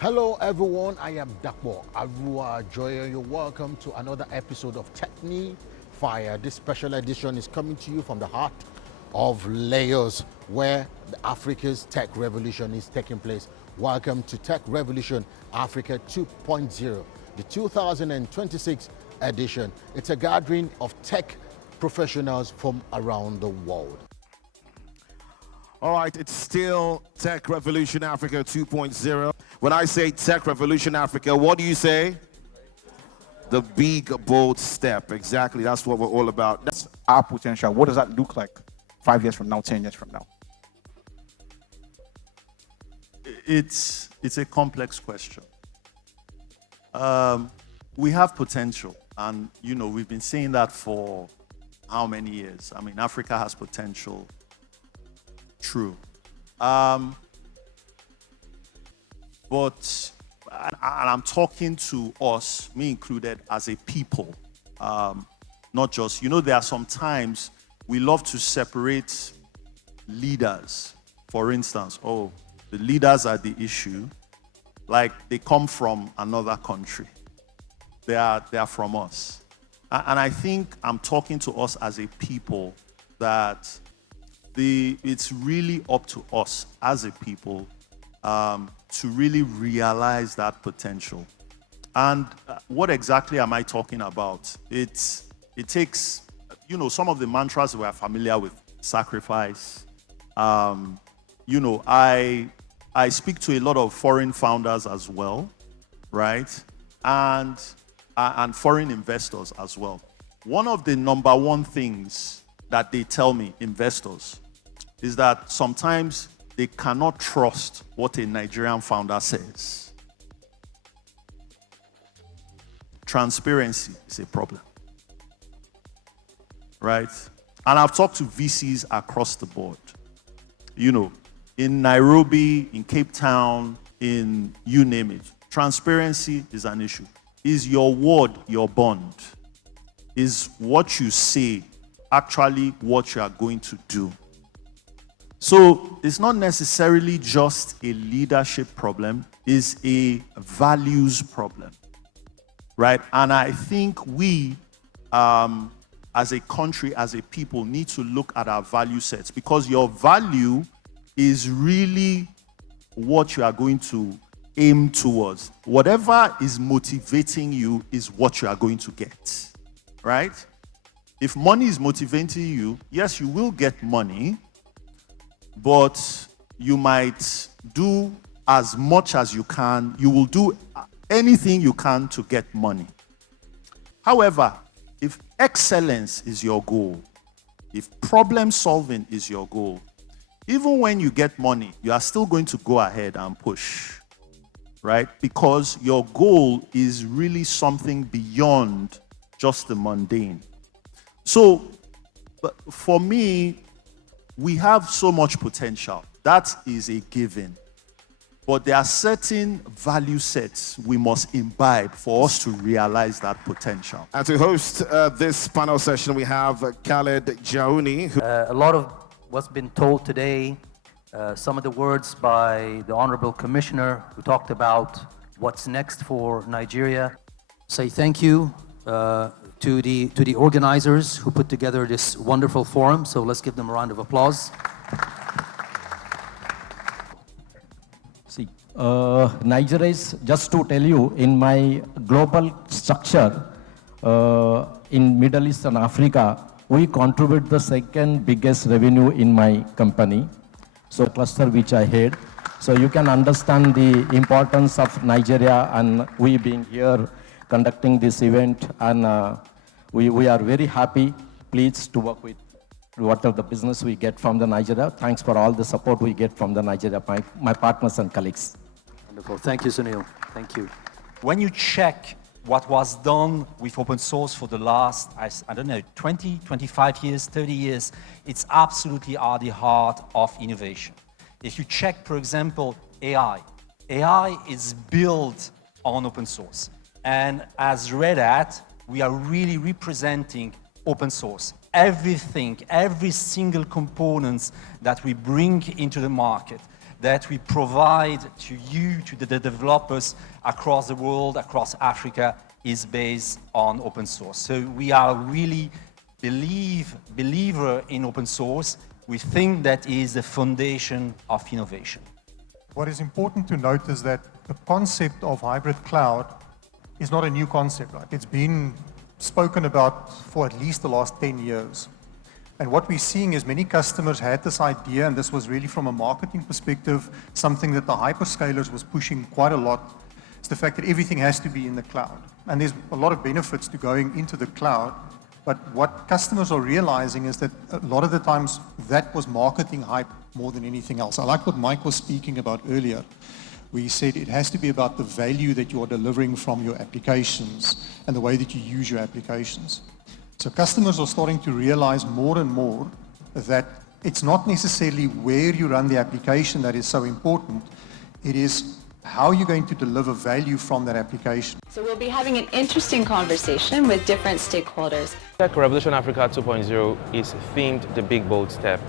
Hello everyone, I am Dakbo Arua Joya. You're welcome to another episode of TechnyFire. This special edition is coming to you from the heart of Lagos, where the Africa's tech revolution is taking place. Welcome to Tech Revolution Africa 2.0, the 2026 edition. It's a gathering of tech professionals from around the world. All right, it's still Tech Revolution Africa 2.0. When I say Tech Revolution Africa, what do you say? The big, bold step. Exactly, that's what we're all about. That's our potential. What does that look like 5 years from now, 10 years from now? It's a complex question. We have potential, and we've been saying that for how many years? I mean, Africa has potential. True. But I'm talking to us, me included, as a people, not just, there are some times we love to separate leaders. For instance, the leaders are the issue, like they come from another country. They are from us. And I think I'm talking to us as a people that it's really up to us as a people to really realize that potential. And what exactly am I talking about? It takes, some of the mantras we are familiar with, sacrifice. I speak to a lot of foreign founders as well, right? And foreign investors as well. One of the number one things that they tell me, investors, is that sometimes they cannot trust what a Nigerian founder says. Transparency is a problem, right? And I've talked to VCs across the board. In Nairobi, in Cape Town, in you name it. Transparency is an issue. Is your word your bond? Is what you say actually what you are going to do? So it's not necessarily just a leadership problem, it's a values problem, right? And I think we, as a country, as a people, need to look at our value sets, because your value is really what you are going to aim towards. Whatever is motivating you is what you are going to get, right? If money is motivating you, yes, you will get money, but you might do as much as you can. You will do anything you can to get money. However, if excellence is your goal, if problem solving is your goal, even when you get money, you are still going to go ahead and push, right? Because your goal is really something beyond just the mundane. So, for me, we have so much potential. That is a given. But there are certain value sets we must imbibe for us to realize that potential. And to host this panel session, we have Khaled Jaouni. A lot of what's been told today, some of the words by the Honorable Commissioner who talked about what's next for Nigeria. Say thank you to the organizers who put together this wonderful forum. So let's give them a round of applause. See, Nigeria is, just to tell you, in my global structure, in Middle East and Africa, we contribute the second biggest revenue in my company. So cluster which I head. So you can understand the importance of Nigeria and we being here conducting this event, and we are very happy, pleased to work with whatever the business we get from the Nigeria. Thanks for all the support we get from the Nigeria, my partners and colleagues. Wonderful. Thank you, Sunil. Thank you. When you check what was done with open source for the last, I don't know, 20, 25 years, 30 years, it's absolutely at the heart of innovation. If you check, for example, AI is built on open source. And as Red Hat, we are really representing open source. Everything, every single component that we bring into the market, that we provide to you, to the developers across the world, across Africa, is based on open source. So we are really believer in open source. We think that is the foundation of innovation. What is important to note is that the concept of hybrid cloud is not a new concept, right? It's been spoken about for at least the last 10 years. And what we're seeing is many customers had this idea, and this was really from a marketing perspective, something that the hyperscalers was pushing quite a lot. It's the fact that everything has to be in the cloud. And there's a lot of benefits to going into the cloud. But what customers are realizing is that a lot of the times that was marketing hype more than anything else. I like what Mike was speaking about earlier, where he said it has to be about the value that you are delivering from your applications and the way that you use your applications. So customers are starting to realize more and more that it's not necessarily where you run the application that is so important. It is how you're going to deliver value from that application. So we'll be having an interesting conversation with different stakeholders. Tech Revolution Africa 2.0 is themed The Big Bold Step,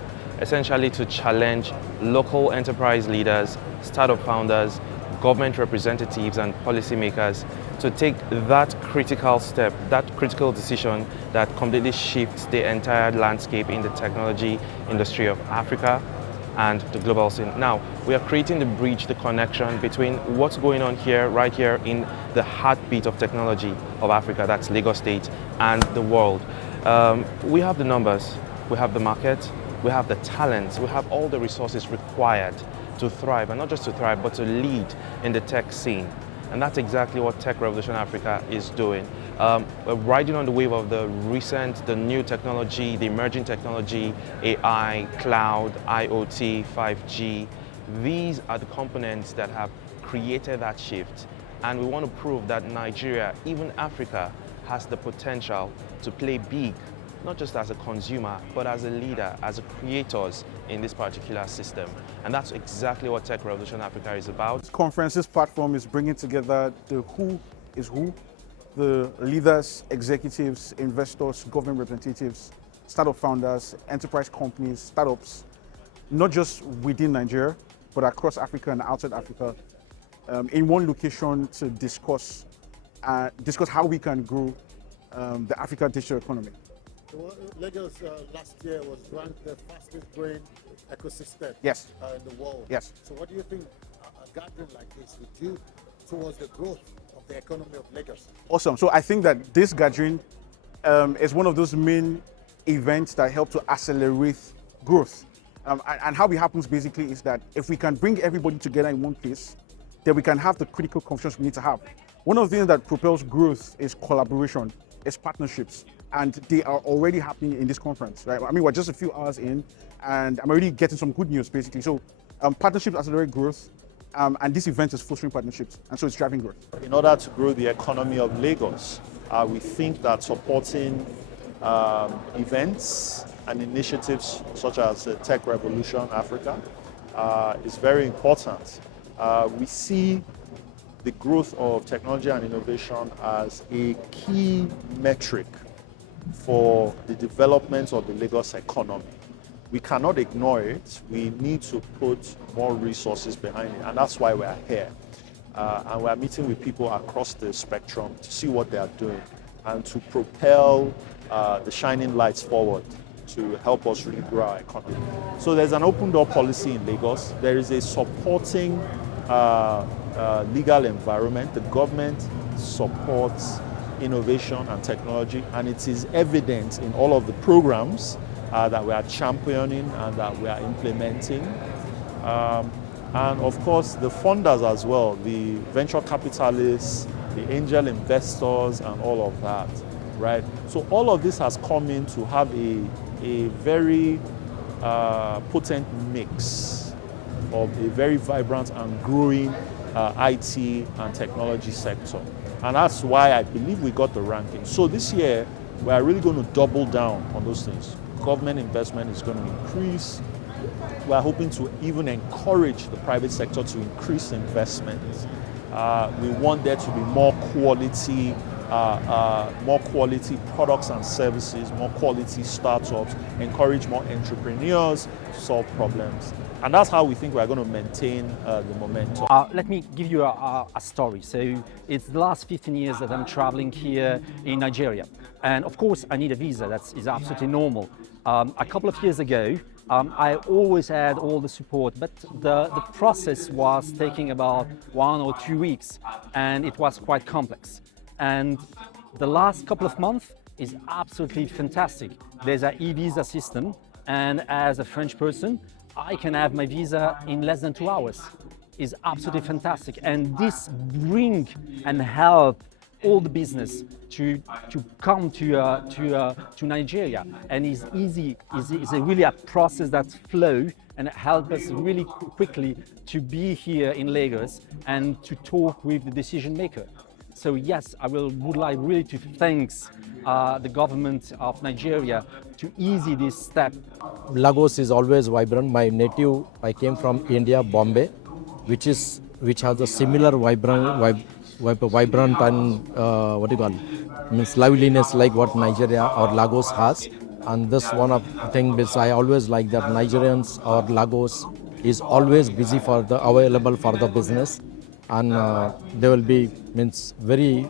essentially to challenge local enterprise leaders, startup founders, government representatives and policymakers to take that critical step, that critical decision that completely shifts the entire landscape in the technology industry of Africa and the global scene. Now, we are creating the bridge, the connection between what's going on here, right here in the heartbeat of technology of Africa, that's Lagos State, and the world. We have the numbers, we have the market, we have the talents, we have all the resources required to thrive, and not just to thrive, but to lead in the tech scene. And that's exactly what Tech Revolution Africa is doing. We're riding on the wave of the new technology, the emerging technology, AI, cloud, IoT, 5G. These are the components that have created that shift. And we want to prove that Nigeria, even Africa, has the potential to play big, not just as a consumer, but as a leader, as a creators in this particular system. And that's exactly what Tech Revolution Africa is about. This conference, this platform is bringing together the who is who, the leaders, executives, investors, government representatives, startup founders, enterprise companies, startups, not just within Nigeria, but across Africa and outside Africa, in one location to discuss how we can grow the African digital economy. Lagos last year was ranked the fastest growing ecosystem Yes. In the world. Yes. So what do you think a gathering like this would do towards the growth of the economy of Lagos? Awesome. So I think that this gathering is one of those main events that help to accelerate growth. And how it happens basically is that if we can bring everybody together in one place, then we can have the critical conversations we need to have. One of the things that propels growth is collaboration, is partnerships. And they are already happening in this conference, right? I mean, we're just a few hours in, and I'm already getting some good news, basically. So partnerships accelerate growth, and this event is fostering partnerships, and so it's driving growth. In order to grow the economy of Lagos, we think that supporting events and initiatives such as Tech Revolution Africa is very important. We see the growth of technology and innovation as a key metric for the development of the Lagos economy. We cannot ignore it. We need to put more resources behind it, and that's why we're here. And we're meeting with people across the spectrum to see what they are doing and to propel the shining lights forward to help us really grow our economy. So there's an open door policy in Lagos. There is a supporting legal environment. The government supports innovation and technology, and it is evident in all of the programs that we are championing and that we are implementing. And of course, the funders as well, the venture capitalists, the angel investors, and all of that, right? So all of this has come in to have a very potent mix of a very vibrant and growing IT and technology sector. And that's why I believe we got the ranking. So this year, we are really going to double down on those things. Government investment is going to increase. We are hoping to even encourage the private sector to increase investment. We want there to be more quality products and services, more quality startups, encourage more entrepreneurs to solve problems. And that's how we think we're going to maintain the momentum. Let me give you a story. So it's the last 15 years that I'm traveling here in Nigeria. And of course, I need a visa. That is absolutely normal. A couple of years ago, I always had all the support, but the process was taking about 1 or 2 weeks, and it was quite complex. And the last couple of months is absolutely fantastic. There's an e-visa system, and as a French person, I can have my visa in less than 2 hours. It's absolutely fantastic. And this bring and help all the business to come to Nigeria, and it's easy. It's really a process that flow and help us really quickly to be here in Lagos and to talk with the decision maker. So yes, I would like really to thank the government of Nigeria to ease this step. Lagos is always vibrant. I came from India, Bombay, which has a similar vibrant and liveliness like what Nigeria or Lagos has. And this one of the things I always like that Nigerians or Lagos is always busy available for the business, and they will be very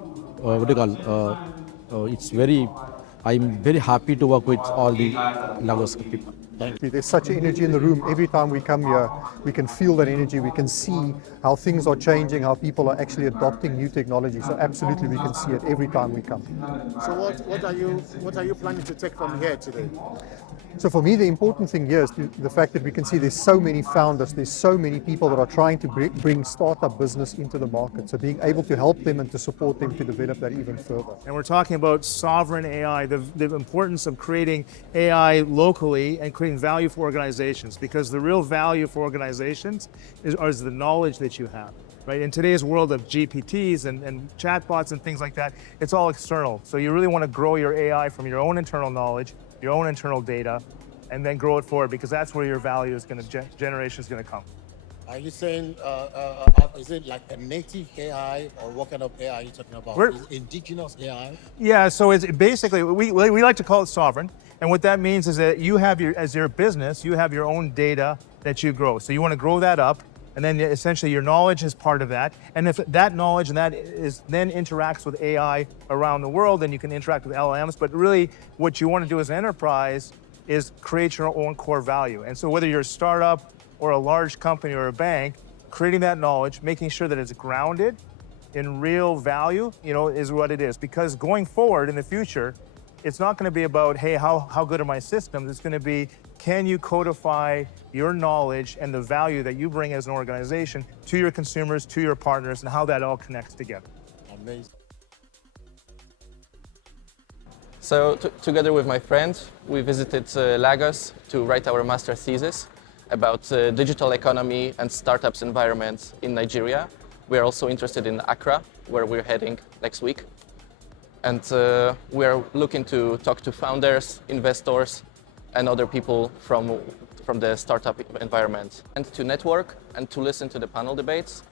I'm very happy to work with all the Lagos people. There's such energy in the room. Every time we come here, we can feel that energy. We can see how things are changing, how people are actually adopting new technology. So absolutely, we can see it every time we come. So what are you planning to take from here today? So for me, the important thing here is the fact that we can see there's so many founders, there's so many people that are trying to bring startup business into the market. So being able to help them and to support them to develop that even further. And we're talking about sovereign AI, the importance of creating AI locally and creating value for organizations, because the real value for organizations is the knowledge that you have. Right? In today's world of GPTs and chatbots and things like that, it's all external. So you really want to grow your AI from your own internal knowledge, your own internal data, and then grow it forward, because that's where your value is going to generation is going to come. Are you saying is it like a native AI, or what kind of AI are you talking about? Is it indigenous AI? Yeah, so it's basically we like to call it sovereign, and what that means is that you have as your business, you have your own data that you grow. So you want to grow that up, and then essentially your knowledge is part of that. And if that knowledge and that is then interacts with AI around the world, then you can interact with LLMs. But really, what you want to do as an enterprise is create your own core value. And so whether you're a startup or a large company or a bank, creating that knowledge, making sure that it's grounded in real value, is what it is. Because going forward in the future, it's not going to be about, hey, how good are my systems? It's going to be, can you codify your knowledge and the value that you bring as an organization to your consumers, to your partners, and how that all connects together. Amazing. So together with my friend, we visited Lagos to write our master thesis about digital economy and startups environment in Nigeria. We are also interested in Accra, where we're heading next week. And we are looking to talk to founders, investors, and other people from the startup environment, and to network and to listen to the panel debates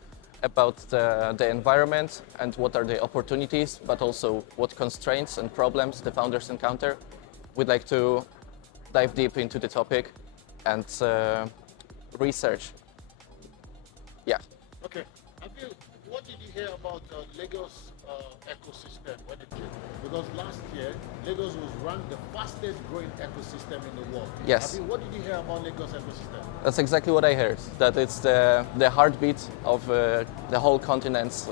about the environment and what are the opportunities, but also what constraints and problems the founders encounter. We'd like to dive deep into the topic and research. Yeah. Okay. What did you hear about Lagos ecosystem when it came? Because last year, Lagos was ranked the fastest growing ecosystem in the world. Yes. What did you hear about Lagos ecosystem? That's exactly what I heard, that it's the heartbeat of the whole continent's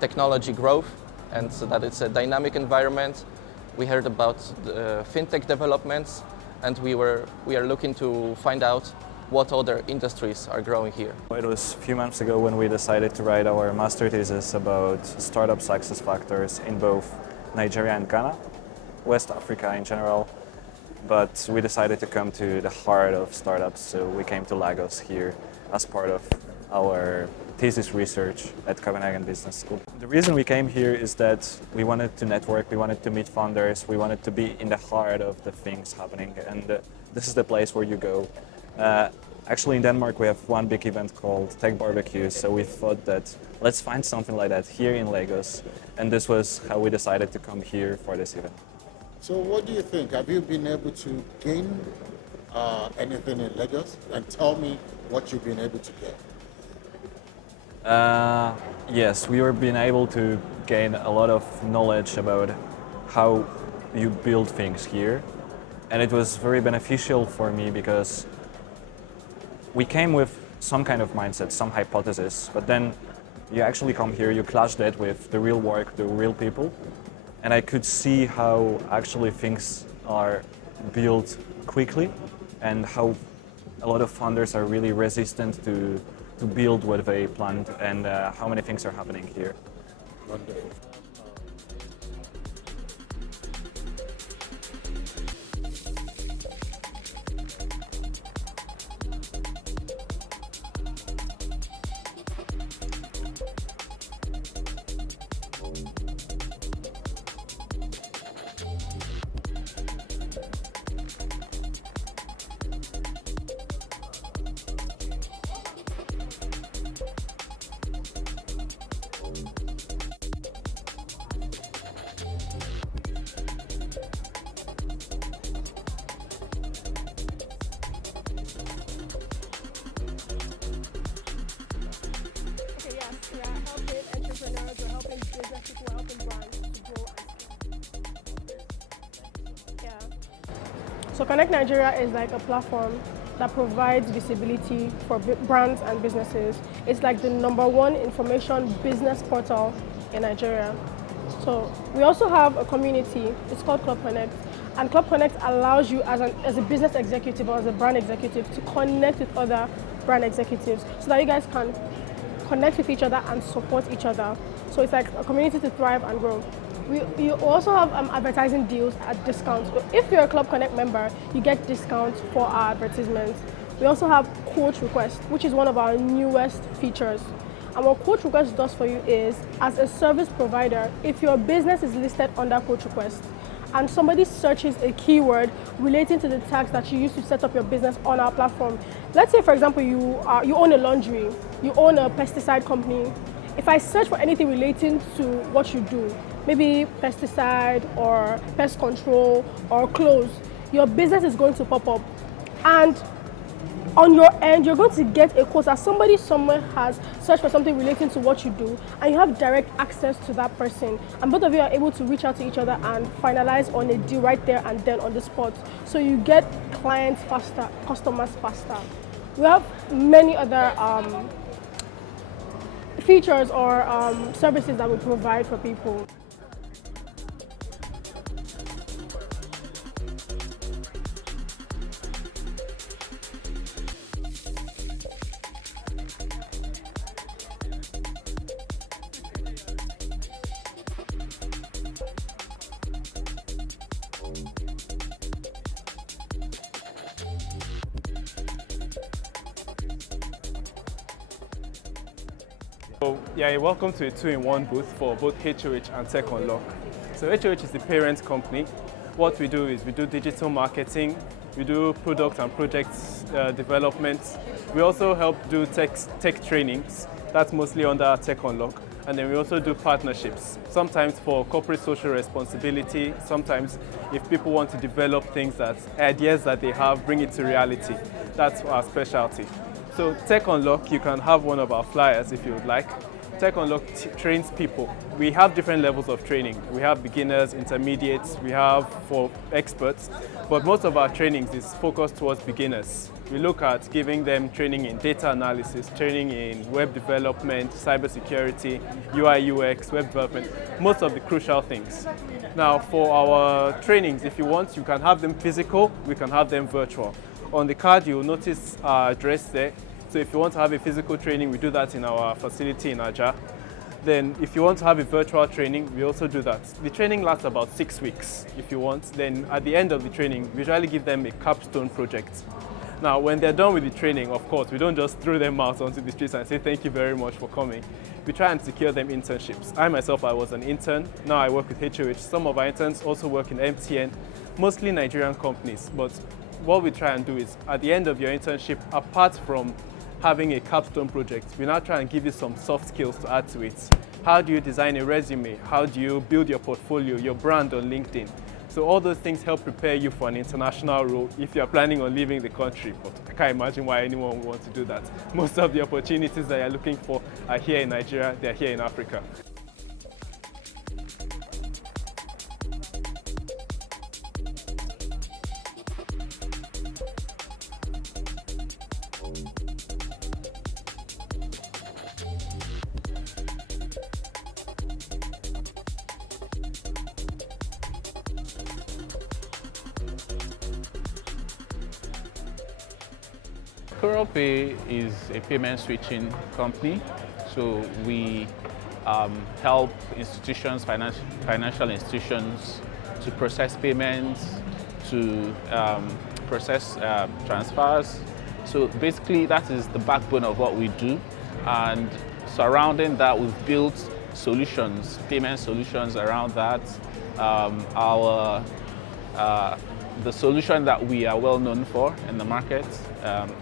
technology growth, and so that it's a dynamic environment. We heard about the fintech developments, and we are looking to find out what other industries are growing here. It was a few months ago when we decided to write our master thesis about startup success factors in both Nigeria and Ghana, West Africa in general. But we decided to come to the heart of startups, so we came to Lagos here as part of our thesis research at Copenhagen Business School. The reason we came here is that we wanted to network, we wanted to meet founders, we wanted to be in the heart of the things happening, and this is the place where you go. Actually, in Denmark, we have one big event called Tech Barbecue, so we thought that let's find something like that here in Lagos, and this was how we decided to come here for this event. So what do you think? Have you been able to gain anything in Lagos? And tell me what you've been able to get. Yes, we were being able to gain a lot of knowledge about how you build things here. And it was very beneficial for me because we came with some kind of mindset, some hypothesis, but then you actually come here, you clash that with the real work, the real people. And I could see how actually things are built quickly and how a lot of founders are really resistant to build what they planned and how many things are happening here. Wonderful. So Connect Nigeria is like a platform that provides visibility for brands and businesses. It's like the #1 information business portal in Nigeria. So we also have a community, it's called Club Connect. And Club Connect allows you as a business executive or as a brand executive to connect with other brand executives so that you guys can connect with each other and support each other. So it's like a community to thrive and grow. We also have advertising deals at discounts. So if you're a Club Connect member, you get discounts for our advertisements. We also have quote request, which is one of our newest features. And what quote request does for you is, as a service provider, if your business is listed under quote request and somebody searches a keyword relating to the tags that you use to set up your business on our platform. Let's say, for example, you own a laundry, you own a pesticide company. If I search for anything relating to what you do, maybe pesticide or pest control or clothes, your business is going to pop up. And on your end, you're going to get a quote as somebody somewhere has searched for something relating to what you do, and you have direct access to that person. And both of you are able to reach out to each other and finalize on a deal right there and then on the spot. So you get clients faster, customers faster. We have many other features or services that we provide for people. So, yeah, welcome to a 2-in-1 booth for both HOH and Tech Unlock. So HOH is the parent company. What we do is we do digital marketing, we do product and project development. We also help do tech trainings. That's mostly under Tech Unlock. And then we also do partnerships, sometimes for corporate social responsibility, sometimes if people want to develop ideas that they have, bring it to reality. That's our specialty. So Tech Unlock, you can have one of our flyers if you would like. Tech Unlock trains people. We have different levels of training. We have beginners, intermediates, we have for experts, but most of our trainings is focused towards beginners. We look at giving them training in data analysis, training in web development, cybersecurity, UI, UX, web development, most of the crucial things. Now for our trainings, if you want, you can have them physical, we can have them virtual. On the card, you'll notice our address there. So if you want to have a physical training, we do that in our facility in Aja. Then if you want to have a virtual training, we also do that. The training lasts about 6 weeks if you want. Then at the end of the training, we usually give them a capstone project. Now, when they're done with the training, of course, we don't just throw them out onto the streets and say, thank you very much for coming. We try and secure them internships. I myself, I was an intern. Now I work with HOH. Some of our interns also work in MTN, mostly Nigerian companies. But what we try and do is, at the end of your internship, apart from having a capstone project, we now try and give you some soft skills to add to it. How do you design a resume? How do you build your portfolio, your brand on LinkedIn? So all those things help prepare you for an international role if you're planning on leaving the country. But I can't imagine why anyone would want to do that. Most of the opportunities that you're looking for are here in Nigeria, they're here in Africa. Pay is a payment switching company, so we help institutions, financial institutions, to process payments, to process transfers. So basically, that is the backbone of what we do, and surrounding that, we've built solutions, payment solutions around that. The solution that we are well known for in the market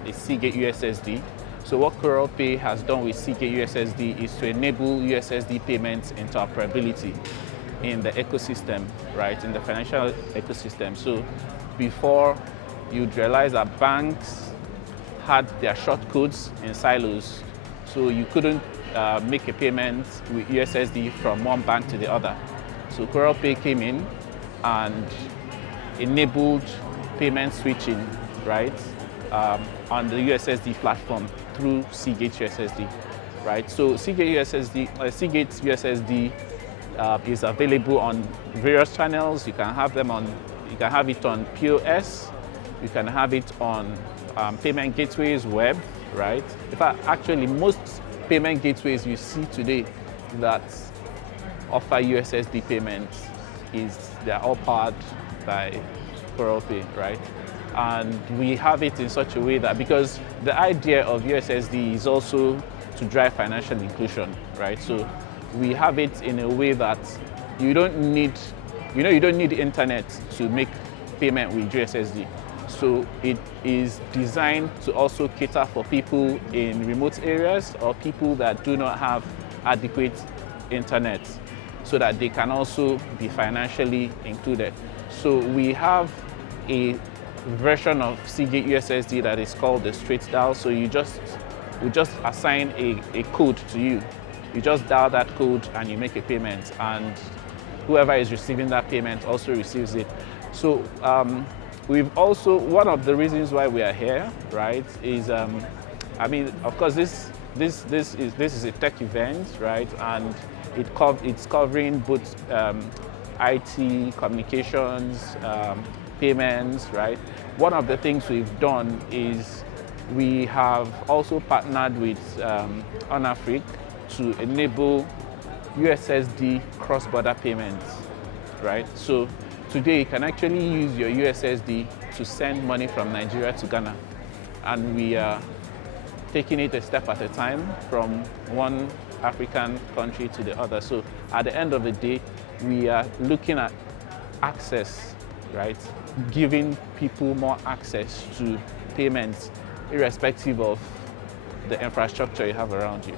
is Seagate USSD. So what CoralPay has done with Seagate USSD is to enable USSD payments interoperability in the ecosystem, right, in the financial ecosystem. So before, you'd realize that banks had their short codes in silos, so you couldn't make a payment with USSD from one bank to the other. So CoralPay came in and enabled payment switching, right, on the USSD platform through Seagate USSD, right? So Seagate USSD is available on various channels. You can have it on POS. You can have it on payment gateways, web, right? In fact, actually, most payment gateways you see today that offer USSD payments they're all powered by CoralPay, right? And we have it in such a way that, because the idea of USSD is also to drive financial inclusion, right? So we have it in a way that you don't need internet to make payment with USSD. So it is designed to also cater for people in remote areas or people that do not have adequate internet, so that they can also be financially included. So we have a version of Seagate USSD that is called the straight dial. So we just assign a code to you. You just dial that code and you make a payment, and whoever is receiving that payment also receives it. So we've also, one of the reasons why we are here, right, is I mean, of course, this is a tech event, right, and it's covering both IT, communications, payments, right? One of the things we've done is we have also partnered with OnAfric to enable USSD cross-border payments, right? So today you can actually use your USSD to send money from Nigeria to Ghana, and we are taking it a step at a time from one African country to the other. So at the end of the day, we are looking at access, right? Giving people more access to payments, irrespective of the infrastructure you have around you.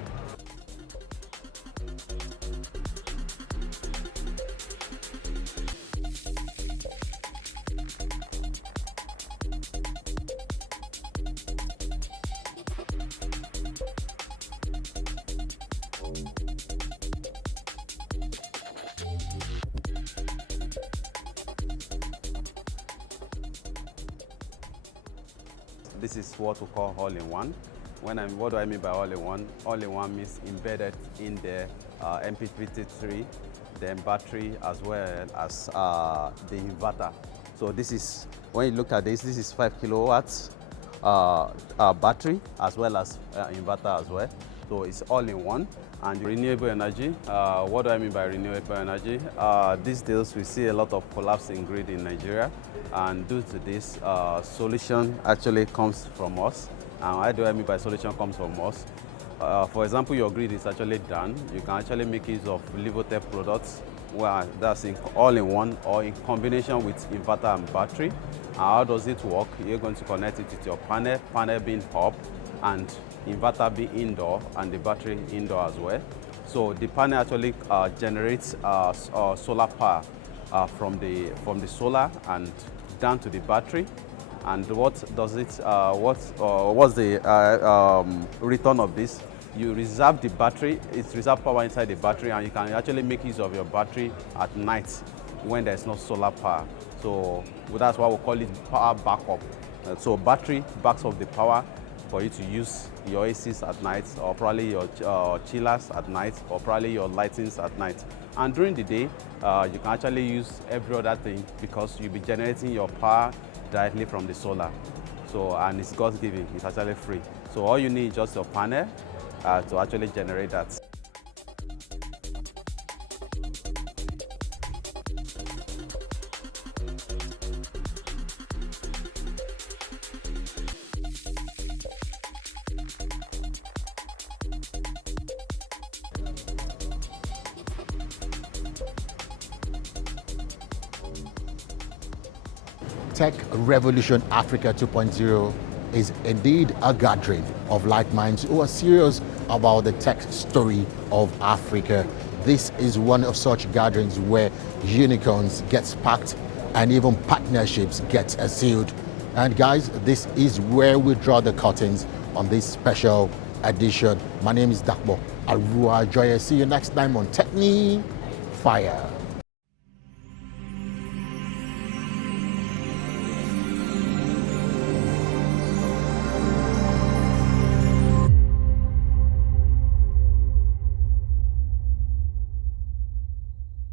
This is what we call all-in-one. What do I mean by all-in-one? All-in-one means embedded in the MPPT3, the battery, as well as the inverter. So this is, when you look at this is 5 kilowatts battery, as well as inverter as well. So it's all-in-one. And renewable energy, what do I mean by renewable energy? These days we see a lot of collapse in grid in Nigeria, and due to this, solution actually comes from us. And what do I mean by solution comes from us? For example, your grid is actually done. You can actually make use of Livotech products, where that's all-in-one or in combination with inverter and battery. And how does it work? You're going to connect it with your panel being up, and inverter be indoor and the battery indoor as well. So the panel actually generates solar power. from the solar and down to the battery. And what does it? What's the return of this? You reserve the battery. It's reserve power inside the battery, and you can actually make use of your battery at night when there's no solar power. So that's why we call it power backup. So battery backs up the power for you to use your ACs at night, or probably your chillers at night, or probably your lightings at night. And during the day, you can actually use every other thing because you'll be generating your power directly from the solar. So, and it's God-given, it's actually free. So all you need is just your panel to actually generate that. Tech Revolution Africa 2.0 is indeed a gathering of like minds who are serious about the tech story of Africa. This is one of such gatherings where unicorns get sparked and even partnerships get sealed. And guys, this is where we draw the curtains on this special edition. My name is Dakbo Arua Joya. See you next time on TechnyFire.